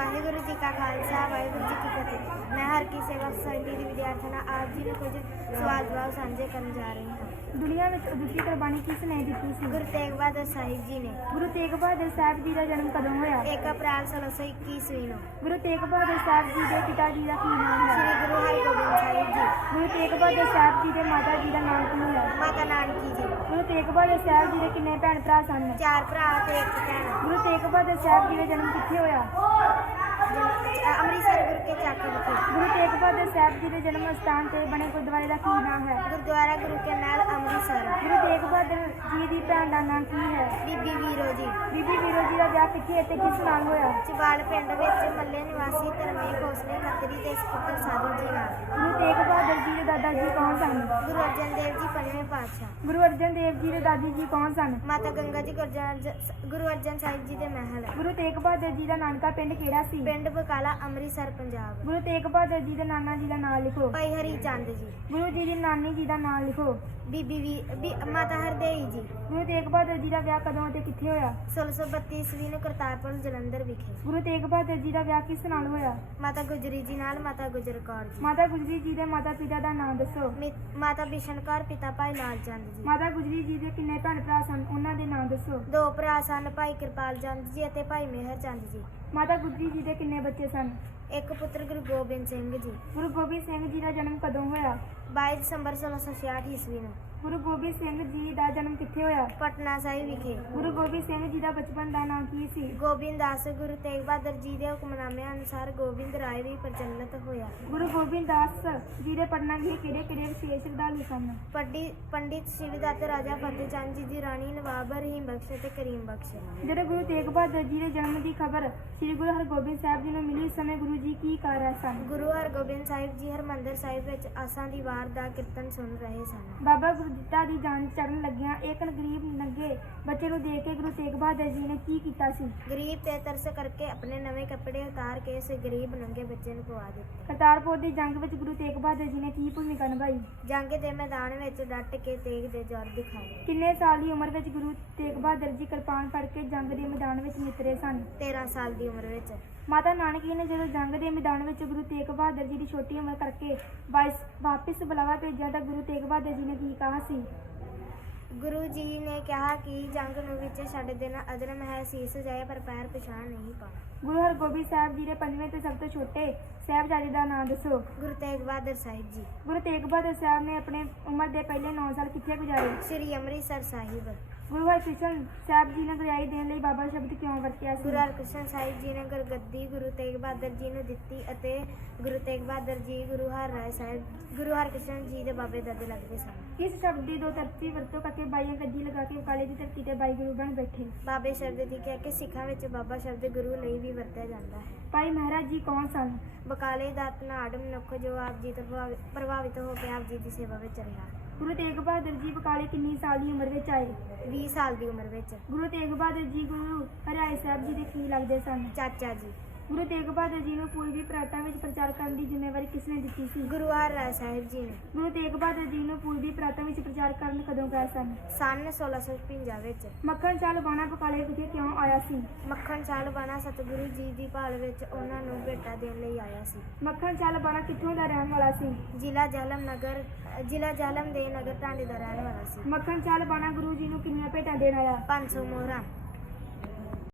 ਵਾਹਿਗੁਰੂ ਜੀ ਕਾ ਖਾਲਸਾ ਵਾਹਿਗੁਰੂ ਜੀ ਕੀ ਫਤਿਹ। ਮੈਂ ਹਰ ਕੀ ਸੇਵਾ ਸੁਸਾਇਟੀ ਦੀ ਵਿਦਿਆਰਥਣ ਆਪ ਜੀ ਨੂੰ ਕੁਝ ਸਵਾਲ ਜਵਾਬ ਸਾਂਝੇ ਕਰਨ ਜਾ ਰਹੀ ਹਾਂ। ਦੁਨੀਆ ਵਿੱਚ ਉਦੁੱਤੀ ਕੁਰਬਾਨੀ ਕਿਸ ਨੇ ਦਿੱਤੀ ਸੀ? ਗੁਰੂ ਤੇਗ ਬਹਾਦਰ ਸਾਹਿਬ ਜੀ ਨੇ। ਗੁਰੂ ਤੇਗ ਬਹਾਦਰ ਸਾਹਿਬ ਜੀ ਦਾ ਜਨਮ ਕਦੋਂ ਹੋਇਆ? 1 ਅਪ੍ਰੈਲ 1621 ਈਸਵੀ ਨੂੰ। ਗੁਰੂ ਤੇਗ ਬਹਾਦਰ ਸਾਹਿਬ ਜੀ ਦੇ ਪਿਤਾ ਜੀ ਦਾ ਕੀ ਨਾਮ ਹੈ? ਸ੍ਰੀ ਗੁਰੂ ਹਰਗੋਬਿੰਦ ਸਾਹਿਬ ਜੀ। ਗੁਰੂ ਤੇਗ ਬਹਾਦਰ ਸਾਹਿਬ ਜੀ ਦੇ ਮਾਤਾ ਜੀ ਦਾ ਨਾਮ ਕੀ ਹੈ? ਮਾਤਾ ਨਾਨਕੀ ਜੀ। ਗੁਰੂ ਤੇਗ ਬਹਾਦਰ ਸਾਹਿਬ ਜੀ ਦੇ ਕਿੰਨੇ ਭੈਣ ਭਰਾ ਸਨ? ਚਾਰ ਭਰਾ ਤੇ ਇੱਕ ਭੈਣ। ਗੁਰੂ ਤੇਗ ਬਹਾਦਰ ਸਾਹਿਬ ਜੀ ਦਾ ਜਨਮ ਕਿੱਥੇ ਹੋਇਆ ਅ- ਅੰਮ੍ਰਿਤਸਰ ਗੁਰੂ ਕੇ ਚੱਕ ਵਿਖੇ ਗੁਰੂ ਤੇਗ ਬਹਾਦਰ ਸਾਹਿਬ ਜੀ ਦੇ ਜਨਮ ਸਥਾਨ ਤੇ ਬਣੇ ਗੁਰਦੁਆਰੇ ਦਾ ਕੀ ਨਾਮ ਹੈ? ਗੁਰਦੁਆਰਾ ਗੁਰੂ ਕੇ ਮਹਿਲ ਅੰਮ੍ਰਿਤਸਰ। ਗੁਰੂ ਤੇਗ ਬਹਾਦਰ ਜੀ ਦੀ ਭੈਣ ਦਾ ਨਾਮ ਕੀ ਹੈ? ਬੀਬੀ ਵੀਰੋ ਜੀ। ਬੀਬੀ ਵੀਰੋ ਜੀ ਦਾ ਵਿਆਹ ਕਿੱਥੇ ਅਤੇ ਕਿਸ ਨਾਲ ਹੋਇਆ? ਚਬਾਲ ਪਿੰਡ ਵਿੱਚ ਮੱਲੇ ਨਿਵਾਸੀ ਧਰਮੇ ਖੋਸਲੇ ਖੱਤਰੀ ਤੇ ਸਪੁੱਤਰ ਸਾਧੂ ਜੀ ਨਾਲ। ਗੁਰੂ ਤੇਗ ਬਹਾਦਰ ਜੀ ਦੇ ਦਾਦਾ ਜੀ ਕੌਣ ਸਨ? ਗੁਰੂ ਅਰਜਨ ਦੇਵ ਪੰਜਵੇਂ ਪਾਤਸ਼ਾਹ। ਗੁਰੂ ਅਰਜਨ ਦੇਵ ਜੀ ਦੇ ਦਾਦੀ ਜੀ ਕੌਣ ਸਨ? ਮਾਤਾ ਗੰਗਾ ਜੀ ਗੁਰਜਨ ਗੁਰੂ ਅਰਜਨ ਸਾਹਿਬ ਜੀ ਦੇ ਮਹਿਲ। ਗੁਰੂ ਤੇਗ ਬਹਾਦਰ ਜੀ ਦਾ ਨਾਨਕਾ ਪਿੰਡ ਕਿਹੜਾ ਸੀ? ਪਿੰਡ ਬਕਾਲਾ ਅੰਮ੍ਰਿਤਸਰ ਪੰਜਾਬ। ਗੁਰੂ ਤੇਗ ਬਹਾਦਰ ਜੀ ਦੇ ਨਾਨਾ ਜੀ ਦਾ ਨਾਮ ਲਿਖੋ। ਭਾਈ ਹਰੀ ਚੰਦ ਜੀ। ਗੁਰੂ ਜੀ ਦੀ ਨਾਨੀ ਜੀ ਦਾ ਨਾਮ ਲਿਖੋ। ਬੀਬੀ ਵੀ ਮਾਤਾ ਹਰਦੇਈ ਜੀ। ਗੁਰੂ ਤੇਗ ਬਹਾਦਰ ਜੀ ਦਾ ਵਿਆਹ ਕਦੋਂ ਅਤੇ ਕਿੱਥੇ ਹੋਇਆ? 1632 ਈਸਵੀ ਨੂੰ ਕਰਤਾਰਪੁਰ ਜਲੰਧਰ ਵਿਖੇ। ਗੁਰੂ ਤੇਗ ਬਹਾਦਰ ਜੀ ਦਾ ਵਿਆਹ ਕਿਸ ਨਾਲ ਹੋਇਆ? ਮਾਤਾ ਗੁਜਰੀ ਜੀ ਨਾਲ ਮਾਤਾ ਗੁਜਰ ਕੌਰ ਜੀ। ਮਾਤਾ ਗੁਜਰੀ ਜੀ ਦੇ ਮਾਤਾ ਪਿਤਾ ਦਾ ਨਾਮ ਦੱਸੋ। ਮਾਤਾ ਬਿਸ਼ਨ ਕੌਰ ਪਿਤਾ ਭਾਈ ਲਾਲ ਚੰਦ ਜੀ। ਮਾਤਾ ਗੁਜਰੀ ਜੀ ਦੇ ਕਿੰਨੇ ਭੈਣ ਭਰਾ ਸਨ? ਉਹਨਾਂ ਦੇ ਨਾਮ ਦੱਸੋ। ਦੋ ਭਰਾ ਸਨ ਭਾਈ ਕਿਰਪਾਲ ਚੰਦ ਜੀ ਅਤੇ ਭਾਈ ਮਿਹਰ ਚੰਦ ਜੀ। ਮਾਤਾ ਗੁਜਰੀ ਜੀ ਦੇ ਕਿੰਨੇ ਬੱਚੇ ਸਨ? ਇੱਕ ਪੁੱਤਰ ਗੁਰੂ ਗੋਬਿੰਦ ਸਿੰਘ ਜੀ। ਗੁਰੂ ਗੋਬਿੰਦ ਸਿੰਘ ਜੀ ਦਾ ਜਨਮ ਕਦੋਂ ਹੋਇਆ? 22 ਦਸੰਬਰ 1666 ਈਸਵੀ ਨੂੰ। ਗੁਰੂ ਗੋਬਿੰਦ ਸਿੰਘ ਜੀ ਦਾ ਜਨਮ ਕਿੱਥੇ ਹੋਇਆ? ਪਟਨਾ ਸਾਹਿਬ ਵਿਖੇ। ਗੁਰੂ ਗੋਬਿੰਦ ਸਿੰਘ ਜੀ ਦਾ ਬਚਪਨ ਦਾ ਨਾਮ ਕੀ ਸੀ? ਗੋਬਿੰਦ ਦਾਸ ਗੁਰੂ ਤੇਗ ਬਹਾਦਰ ਜੀ ਦੇ ਹੁਕਮਨਾਮੇ ਅਨੁਸਾਰ ਗੋਬਿੰਦ ਰਾਏ ਵੀ ਪ੍ਰਚਲਿਤ ਹੋਇਆ। ਗੁਰੂ ਗੋਬਿੰਦ ਦਾਸ ਜੀ ਦੇ ਪਟਨਾ ਵਿਖੇ ਕਿਹੜੇ ਕਿਹੜੇ ਵਿਸ਼ੇਸ਼ ਸ਼ਰਧਾਲੂ ਸਨ? ਪੰਡਿ ਪੰਡਿਤ ਸ਼ਿਵਦੱਤ ਰਾਜਾ ਫਤਿਹ ਚੰਦ ਜੀ ਦੀ ਰਾਣੀ ਨਵਾਬ ਰਹੀਮ ਬਖਸ਼ ਅਤੇ ਕਰੀਮ ਬਖਸ਼। ਜਦੋਂ ਗੁਰੂ ਤੇਗ ਬਹਾਦਰ ਜੀ ਦੇ ਜਨਮ ਦੀ ਖਬਰ ਸ੍ਰੀ ਗੁਰੂ ਹਰਗੋਬਿੰਦ ਸਾਹਿਬ ਜੀ ਨੂੰ ਮਿਲੀ ਸਮੇਂ ਗੁਰੂ ਜੀ ਕੀ ਕਰ ਰਹੇ ਸਨ? ਗੁਰੂ ਹਰਗੋਬਿੰਦ ਸਾਹਿਬ ਜੀ ਹਰਮੰਦਰ ਸਾਹਿਬ ਵਿੱਚ ਆਸਾਂ ਦੀ ਵਾਰ ਦਾ ਕੀਰਤਨ ਸੁਣ ਰਹੇ ਸਨ। ਬਾਬਾ ਗੁਰਦਿੱਤਾ ਦੀ ਜਾਨ ਚੜਨ ਲੱਗਿਆ ਇੱਕ ਗਰੀਬ ਨੰਗੇ ਬੱਚੇ ਨੂੰ ਦੇਖ ਕੇ ਗੁਰੂ ਤੇਗ ਬਹਾਦਰ ਜੀ ਨੇ ਕੀ ਕੀਤਾ ਸੀ? ਗਰੀਬ ਤੇ ਤਰਸ ਕਰਕੇ ਆਪਣੇ ਨਵੇਂ ਕੱਪੜੇ ਉਤਾਰ ਕੇ ਇਸ ਗਰੀਬ ਨੰਗੇ ਬੱਚੇ ਨੂੰ ਪਵਾ ਦਿੱਤੇ। ਕਰਤਾਰਪੁਰ ਦੀ ਜੰਗ ਵਿੱਚ ਗੁਰੂ ਤੇਗ ਬਹਾਦਰ ਜੀ ਨੇ ਕੀ ਭੂਮਿਕਾ ਨਿਭਾਈ? ਜੰਗ ਦੇ ਮੈਦਾਨ ਵਿੱਚ ਡਟ ਕੇ ਤੇਗ ਦੇ ਜੋਰ ਦਿਖਾਏ। ਕਿੰਨੇ ਸਾਲ ਦੀ ਉਮਰ ਵਿੱਚ ਗੁਰੂ ਤੇਗ ਬਹਾਦਰ ਜੀ ਕਿਰਪਾਨ ਫੜ ਕੇ ਜੰਗ ਦੇ ਮੈਦਾਨ ਵਿੱਚ ਨਿਤਰੇ ਸਨ? 13 ਸਾਲ ਦੀ ਉਮਰ ਵਿੱਚ। ਮਾਤਾ ਨਾਨਕੀ ਨੇ ਜਦੋਂ ਜੰਗ ਦੇ ਮੈਦਾਨ ਵਿੱਚ ਗੁਰੂ ਤੇਗ ਬਹਾਦਰ ਜੀ ਦੀ ਛੋਟੀ ਉਮਰ ਕਰਕੇ ਵਾਪਿਸ ਬੁਲਾਵਾ ਭੇਜਿਆ ਤਾਂ ਗੁਰੂ ਤੇਗ ਬਹਾਦਰ ਜੀ ਨੇ ਕੀ ਕਹਾ ਸੀ? ਗੁਰੂ ਜੀ ਨੇ ਕਿਹਾ ਕਿ ਜੰਗ ਨੂੰ ਵਿੱਚ ਛੱਡ ਦੇਣਾ ਅਧਰਮ ਹੈ ਸੀਸ ਜਾਏ ਪਰ ਪੈਰ ਪਛਾਣ ਨਹੀਂ ਪਾਉਣਾ। ਗੁਰੂ ਹਰਗੋਬਿੰਦ ਸਾਹਿਬ ਜੀ ਦੇ ਪੰਜਵੇਂ ਤੇ ਸਭ ਤੋਂ ਛੋਟੇ ਸਾਹਿਬਜ਼ਾਦੇ ਦਾ ਨਾਮ ਦੱਸੋ। ਗੁਰੂ ਤੇਗ ਬਹਾਦਰ ਸਾਹਿਬ ਜੀ। ਗੁਰੂ ਤੇਗ ਬਹਾਦਰ ਸਾਹਿਬ ਨੇ ਆਪਣੇ ਉਮਰ ਦੇ ਪਹਿਲੇ 9 ਸਾਲ ਕਿੱਥੇ ਗੁਜ਼ਾਰੇ? ਸ੍ਰੀ ਅੰਮ੍ਰਿਤਸਰ ਸਾਹਿਬ। ਗੁਰੂ ਹਰਕ੍ਰਿਸ਼ਨ ਸਾਹਿਬ ਜੀ ਨੇ ਗੁਰਿਆਈ ਦੇਣ ਲਈ ਬਾਬਾ ਸ਼ਬਦ ਕਿਉਂ ਵਰਤਿਆ ਸੀ? ਗੁਰੂ ਹਰਕ੍ਰਿਸ਼ਨ ਸਾਹਿਬ ਜੀ ਨੇ ਗੁਰਗੱਦੀ ਗੁਰੂ ਤੇਗ ਬਹਾਦਰ ਜੀ ਨੂੰ ਦਿੱਤੀ ਅਤੇ ਗੁਰੂ ਤੇਗ ਬਹਾਦਰ ਜੀ ਗੁਰੂ ਹਰ ਰਾਏ ਸਾਹਿਬ ਗੁਰੂ ਹਰਕ੍ਰਿਸ਼ਨ ਜੀ ਦੇ ਬਾਬੇ ਦਾਦੇ ਲੱਗਦੇ ਸਨ। ਇਸ ਸ਼ਬਦ ਦੀ ਦੋ ਤਰਤੀ ਵਰਤੋਂ ਕਰਕੇ ਬਾਈਆਂ ਗੱਦੀ ਲਗਾ ਕੇ ਕਾਲੇ ਦੀ ਧਰਤੀ ਤੇ ਬਾਈ ਗੁਰੂ ਬਣ ਬੈਠੇ। ਬਾਬੇ ਸ਼ਬਦ ਦੀ ਕਹਿ ਕੇ ਸਿੱਖਾਂ ਵਿੱਚ ਬਾਬਾ ਸ਼ਬਦ ਗੁਰੂ ਲਈ ਵੀ ਵਰਤਿਆ ਜਾਂਦਾ ਹੈ। ਭਾਈ ਮਹਾਰਾਜ ਜੀ ਕੌਣ ਸਨ? ਬਕਾਲੇ ਦਾ ਧਨਾੜ ਮਨੁੱਖ ਜੋ ਆਪ ਜੀ ਤੋਂ ਪ੍ਰਭਾਵਿ- ਪ੍ਰਭਾਵਿਤ ਹੋ ਕੇ ਆਪ ਜੀ ਦੀ ਸੇਵਾ ਵਿੱਚ ਰਿਹਾ। ਗੁਰੂ ਤੇਗ ਬਹਾਦਰ ਜੀ ਬਕਾਲੇ ਕਿੰਨੀ ਸਾਲ ਦੀ ਉਮਰ ਵਿੱਚ ਆਏ? 20 ਸਾਲ ਦੀ ਉਮਰ ਵਿੱਚ। ਗੁਰੂ ਤੇਗ ਬਹਾਦਰ ਜੀ ਗੁਰੂ ਹਰਿਰਾਏ ਸਾਹਿਬ ਜੀ ਦੇ ਕੀ ਲੱਗਦੇ ਸਨ? ਚਾਚਾ ਜੀ। ਗੁਰੂ ਤੇਗ ਬਹਾਦਰ ਜੀ ਨੂੰ ਪੂਰਬੀ ਪ੍ਰਾਂਤਾਂ ਵਿੱਚ ਪ੍ਰਚਾਰ ਕਰਨ ਦੀ ਜ਼ਿੰਮੇਵਾਰੀ ਕਿਸ ਨੇ ਦਿੱਤੀ ਸੀ? ਗੁਰੂ ਹਰ ਰਾਏ ਸਾਹਿਬ ਜੀ ਨੇ। ਗੁਰੂ ਤੇਗ ਬਹਾਦਰ ਜੀ ਨੂੰ ਪੂਰਬੀ ਪ੍ਰਾਂਤਾਂ ਵਿੱਚ ਪ੍ਰਚਾਰ ਕਰਨ ਕਦੋਂ ਗਏ ਸਨ? ਸਨ 1655 ਵਿੱਚ। ਮੱਖਣ ਚਾਲ ਬਾਣਾ ਬਕਾਲੇ ਵਿਖੇ ਕਿਉਂ ਆਇਆ ਸੀ? ਮੱਖਣ ਚਾਲ ਬਾਣਾ ਸਤਿਗੁਰੂ ਜੀ ਦੀ ਭਾਲ ਵਿੱਚ ਉਹਨਾਂ ਨੂੰ ਭੇਟਾ ਦੇਣ ਲਈ ਆਇਆ ਸੀ। ਮੱਖਣ ਚਾਲ ਬਾਣਾ ਕਿੱਥੋਂ ਦਾ ਰਹਿਣ ਵਾਲਾ ਸੀ? ਜ਼ਿਲ੍ਹਾ ਜਹਲਮ ਨਗਰ ਜ਼ਿਲ੍ਹਾ ਜਹਲਮ ਦੇ ਨਗਰ ਟਾਂਡੇ ਦਾ ਰਹਿਣ ਵਾਲਾ ਸੀ। ਮੱਖਣ ਚਾਲ ਬਾਣਾ ਗੁਰੂ ਜੀ ਨੂੰ ਕਿੰਨੀਆਂ ਭੇਟਾਂ ਦੇਣ ਆਇਆ? 500 ਮੋਹਰਾਂ।